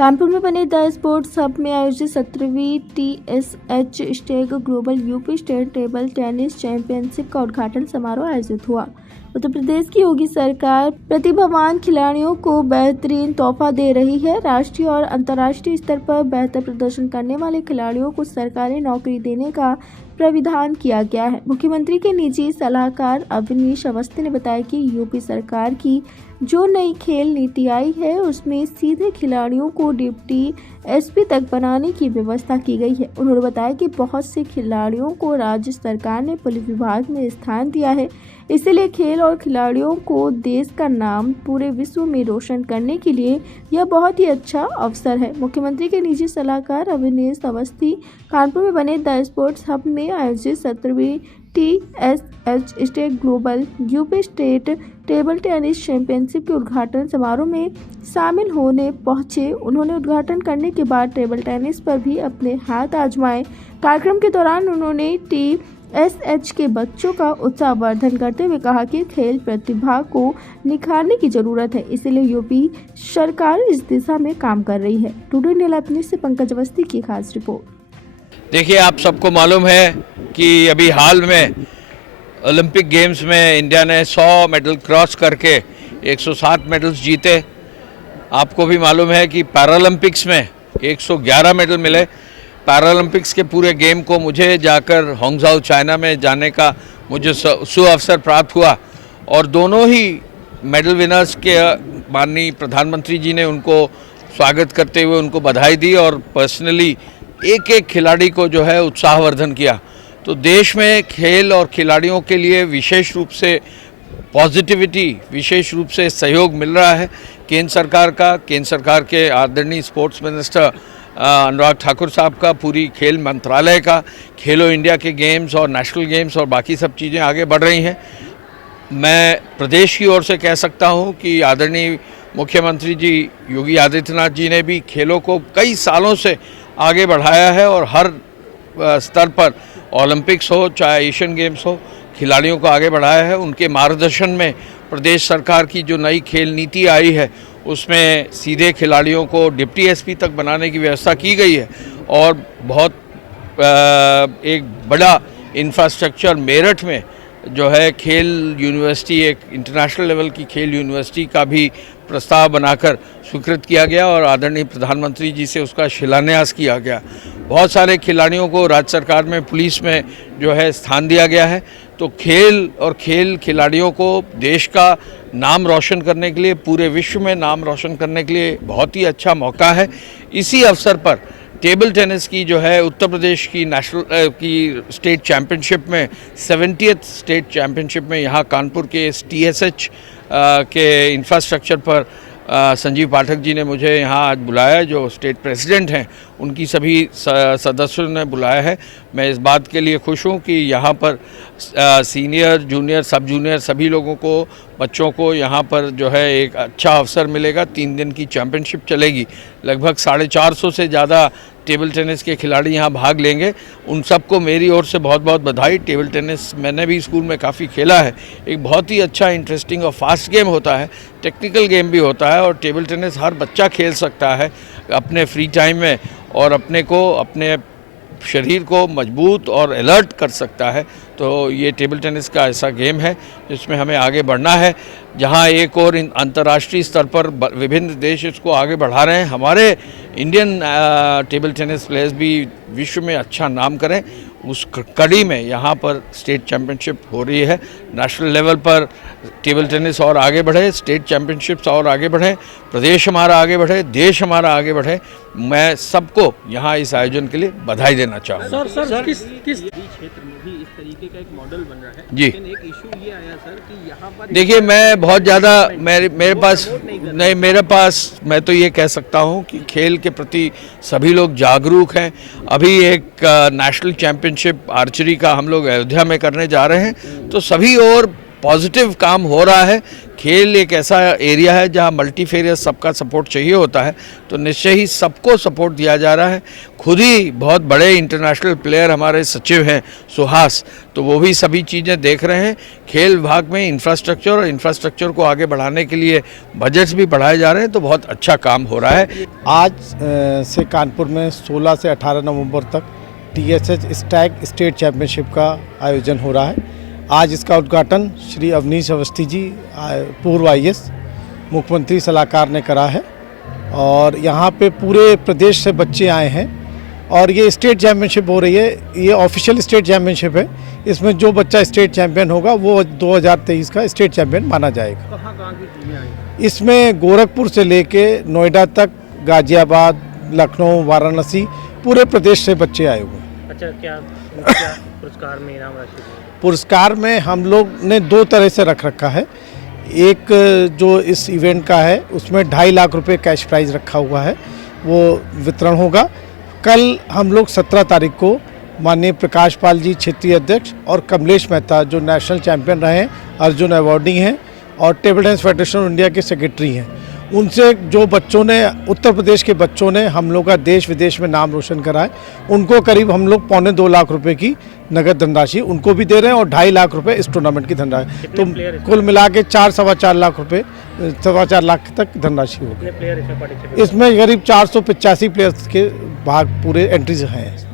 कानपुर में बने the sports hub में आयोजित 17वीं TSH स्टेग global UP state table tennis championship का उद्घाटन समारोह आयोजित हुआ। उत्तर प्रदेश की योगी सरकार प्रतिभावान खिलाड़ियों को बेहतरीन तोहफा दे रही है। राष्ट्रीय और अंतर्राष्ट्रीय स्तर पर बेहतर प्रदर्शन करने वाले खिलाड़ियों को सरकारी नौकरी देने का प्राविधान किया गया है। मुख्यमंत्री के निजी सलाहकार अवनीश अवस्थी ने बताया कि यूपी सरकार की जो नई खेल नीति आई है उसमें सीधे खिलाड़ियों को डिप्टी एसपी तक बनाने की व्यवस्था की गई है। उन्होंने बताया कि बहुत से खिलाड़ियों को राज्य सरकार ने पुलिस विभाग में स्थान दिया है, इसलिए खेल और खिलाड़ियों को देश का नाम पूरे विश्व में रोशन करने के लिए यह बहुत ही अच्छा अवसर है। मुख्यमंत्री के निजी सलाहकार अवनीश अवस्थी कानपुर में बने द स्पोर्ट्स हब में आयोजित 17वीं TSH state global UP state table tennis championship के उद्घाटन समारोह में शामिल होने पहुंचे। उन्होंने उद्घाटन करने के बाद टेबल टेनिस पर भी अपने हाथ आजमाए। कार्यक्रम के दौरान उन्होंने TSH के बच्चों का उत्साहवर्धन करते हुए कहा कि खेल प्रतिभा को निखारने की जरूरत है, इसलिए यूपी सरकार इस दिशा में काम कर रही है। टुडे इंडिया लाइव न्यूज़ से पंकज अवस्थी की खास रिपोर्ट। देखिए, आप सबको मालूम है कि अभी हाल में ओलंपिक गेम्स में इंडिया ने 100 मेडल क्रॉस करके 107 मेडल्स जीते। आपको भी मालूम है कि पैरालंपिक्स में 111 मेडल मिले। पैरालंपिक्स के पूरे गेम को मुझे जाकर होंगजाओ चाइना में जाने का मुझे सुअवसर प्राप्त हुआ और दोनों ही मेडल विनर्स के माननीय प्रधानमंत्री जी ने उनको स्वागत करते हुए उनको बधाई दी और पर्सनली एक एक खिलाड़ी को जो है उत्साहवर्धन किया। तो देश में खेल और खिलाड़ियों के लिए विशेष रूप से पॉजिटिविटी, विशेष रूप से सहयोग मिल रहा है। केंद्र सरकार के आदरणीय स्पोर्ट्स मिनिस्टर अनुराग ठाकुर साहब का, पूरी खेल मंत्रालय का, खेलो इंडिया के गेम्स और नेशनल गेम्स और बाकी सब चीज़ें आगे बढ़ रही हैं। मैं प्रदेश की ओर से कह सकता हूं कि आदरणीय मुख्यमंत्री जी योगी आदित्यनाथ जी ने भी खेलों को कई सालों से आगे बढ़ाया है और हर स्तर पर ओलंपिक्स हो चाहे एशियन गेम्स हो, खिलाड़ियों को आगे बढ़ाया है। उनके मार्गदर्शन में प्रदेश सरकार की जो नई खेल नीति आई है उसमें सीधे खिलाड़ियों को डिप्टी एसपी तक बनाने की व्यवस्था की गई है और बहुत एक बड़ा इंफ्रास्ट्रक्चर मेरठ में जो है खेल यूनिवर्सिटी, एक इंटरनेशनल लेवल की खेल यूनिवर्सिटी का भी प्रस्ताव बनाकर स्वीकृत किया गया और आदरणीय प्रधानमंत्री जी से उसका शिलान्यास किया गया। बहुत सारे खिलाड़ियों को राज्य सरकार में, पुलिस में जो है स्थान दिया गया है। तो खेल और खेल खिलाड़ियों को देश का नाम रोशन करने के लिए, पूरे विश्व में नाम रोशन करने के लिए बहुत ही अच्छा मौका है। इसी अवसर पर टेबल टेनिस की जो है उत्तर प्रदेश की की स्टेट चैम्पियनशिप में 70th स्टेट चैम्पियनशिप में यहाँ कानपुर के TSH के इंफ्रास्ट्रक्चर पर संजीव पाठक जी ने मुझे यहाँ आज बुलाया, जो स्टेट प्रेसिडेंट हैं, उनकी सभी सदस्यों ने बुलाया है। मैं इस बात के लिए खुश हूँ कि यहाँ पर सीनियर, जूनियर, सब जूनियर सभी लोगों को, बच्चों को यहाँ पर जो है एक अच्छा अवसर मिलेगा। 3 दिन की चैम्पियनशिप चलेगी। लगभग 450 से ज़्यादा टेबल टेनिस के खिलाड़ी यहाँ भाग लेंगे। उन सबको मेरी ओर से बहुत बहुत बधाई। टेबल टेनिस मैंने भी स्कूल में काफ़ी खेला है। एक बहुत ही अच्छा, इंटरेस्टिंग और फास्ट गेम होता है, टेक्निकल गेम भी होता है और टेबल टेनिस हर बच्चा खेल सकता है अपने फ्री टाइम में और अपने शरीर को मजबूत और अलर्ट कर सकता है। तो ये टेबल टेनिस का ऐसा गेम है जिसमें हमें आगे बढ़ना है। जहां एक और अंतर्राष्ट्रीय स्तर पर विभिन्न देश इसको आगे बढ़ा रहे हैं, हमारे इंडियन टेबल टेनिस प्लेयर्स भी विश्व में अच्छा नाम करें, उस कड़ी में यहाँ पर स्टेट चैम्पियनशिप हो रही है। नेशनल लेवल पर टेबल टेनिस और आगे बढ़े, स्टेट चैम्पियनशिप्स और आगे बढ़े, प्रदेश हमारा आगे बढ़े, देश हमारा आगे बढ़े। मैं सबको यहाँ इस आयोजन के लिए बधाई देना चाहूँगा। सर किस क्षेत्र में भी इस तरीके का एक मॉडल बन रहा है, जी। लेकिन एक इशू ये आया सर कि यहाँ पर देखिए, मैं बहुत ज़्यादा मेरे पास मैं तो ये कह सकता हूँ कि खेल के प्रति सभी लोग जागरूक हैं। अभी एक नेशनल चैम्पियनशिप आर्चरी का हम लोग अयोध्या में करने जा रहे हैं, तो सभी और पॉजिटिव काम हो रहा है। खेल एक ऐसा एरिया है जहां मल्टीफेरियस सबका सपोर्ट चाहिए होता है, तो निश्चय ही सबको सपोर्ट दिया जा रहा है। खुद ही बहुत बड़े इंटरनेशनल प्लेयर हमारे सचिव हैं सुहास, तो वो भी सभी चीज़ें देख रहे हैं। खेल विभाग में इंफ्रास्ट्रक्चर को आगे बढ़ाने के लिए बजट्स भी बढ़ाए जा रहे हैं, तो बहुत अच्छा काम हो रहा है। आज से कानपुर में 16 से 18 नवंबर तक TSH स्टैग स्टेट चैंपियनशिप का आयोजन हो रहा है। आज इसका उद्घाटन श्री अवनीश अवस्थी जी पूर्व IAS मुख्यमंत्री सलाहकार ने करा है और यहाँ पे पूरे प्रदेश से बच्चे आए हैं और ये स्टेट चैंपियनशिप हो रही है। ये ऑफिशियल स्टेट चैंपियनशिप है। इसमें जो बच्चा स्टेट चैंपियन होगा वो 2023 का स्टेट चैंपियन माना जाएगा। कहाँ की टीमें आई? इसमें गोरखपुर से लेके नोएडा तक, गाजियाबाद, लखनऊ, वाराणसी, पूरे प्रदेश से बच्चे आए हुए हैं। अच्छा, क्या पुरस्कार में इनाम राशि? पुरस्कार में हम लोग ने 2 तरह से रख रखा है। एक जो इस इवेंट का है उसमें 2.5 लाख रुपए कैश प्राइज रखा हुआ है, वो वितरण होगा। कल हम लोग 17 तारीख को माननीय प्रकाश पाल जी क्षेत्रीय अध्यक्ष और कमलेश मेहता जो नेशनल चैंपियन रहे हैं, अर्जुन अवार्डी हैं और table tennis federation of India के सेक्रेटरी हैं, उनसे जो बच्चों ने, उत्तर प्रदेश के बच्चों ने हम लोग का देश विदेश में नाम रोशन करा है, उनको करीब हम लोग 2.25 लाख रुपए की नगद धनराशि उनको भी दे रहे हैं और 2.5 लाख रुपए इस टूर्नामेंट की धनराशि। तो कुल मिला के 4-4.25 लाख रुपए, 4.25 लाख तक धनराशि होगी। प्लेयर इसमें पार्टिसिपेट? इसमें करीब 485 प्लेयर्स के भाग पूरे एंट्रीज हैं।